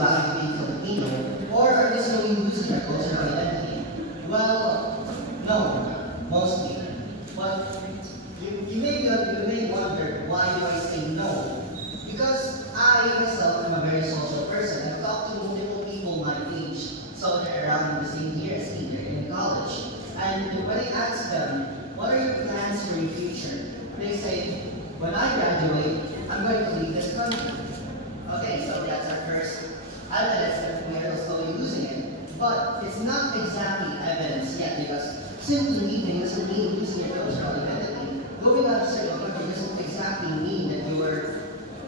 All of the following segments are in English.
value being Filipino, or are they slowly losing their cultural identity? Well, no, mostly. But you may wonder, why do I say no? Because I myself am a very social person. I've talked to multiple people my age, so they're around the same year as me, they're in college. And when I ask them, what are your plans for your future? They say, when I graduate, I'm going to leave this country. Okay, so that's our first evidence that we are slowly losing it. But it's not exactly evidence yet, because simply leaving doesn't mean losing your cultural identity. Going out of a certain country doesn't exactly mean that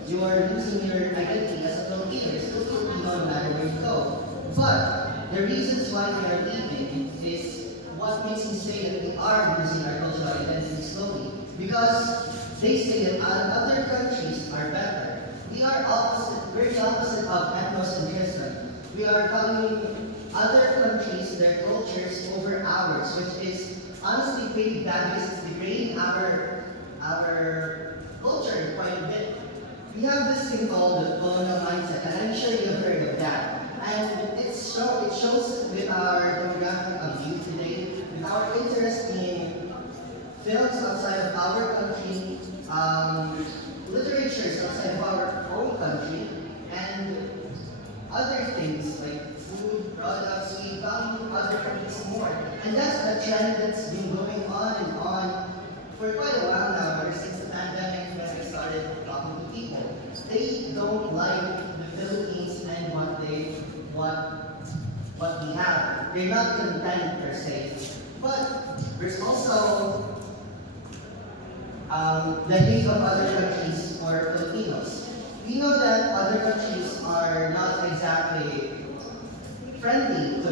you are losing your identity as a Filipino. You're still Filipino no matter where you go. But the reasons why we are leaving is what makes me say that we are losing our cultural identity slowly. Because they say that other countries are better. We are opposite. We're the opposite of ethnocentrism. We are valuing other countries, their cultures, over ours, which is honestly pretty bad because it's degrading our culture quite a bit. We have this thing called the colonial mindset, and I'm sure you've heard of that. And it shows with our demographic of youth today, with our interest in films outside of our country, literatures outside of our own country, and other things like food, products. We value other countries more. And that's a trend that's been going on for quite a while now, ever since the pandemic, when we started talking to people. They don't like the Philippines and what we have. They're not content per se. But there's also the hate of other countries for Filipinos. We know that other countries are not exactly friendly to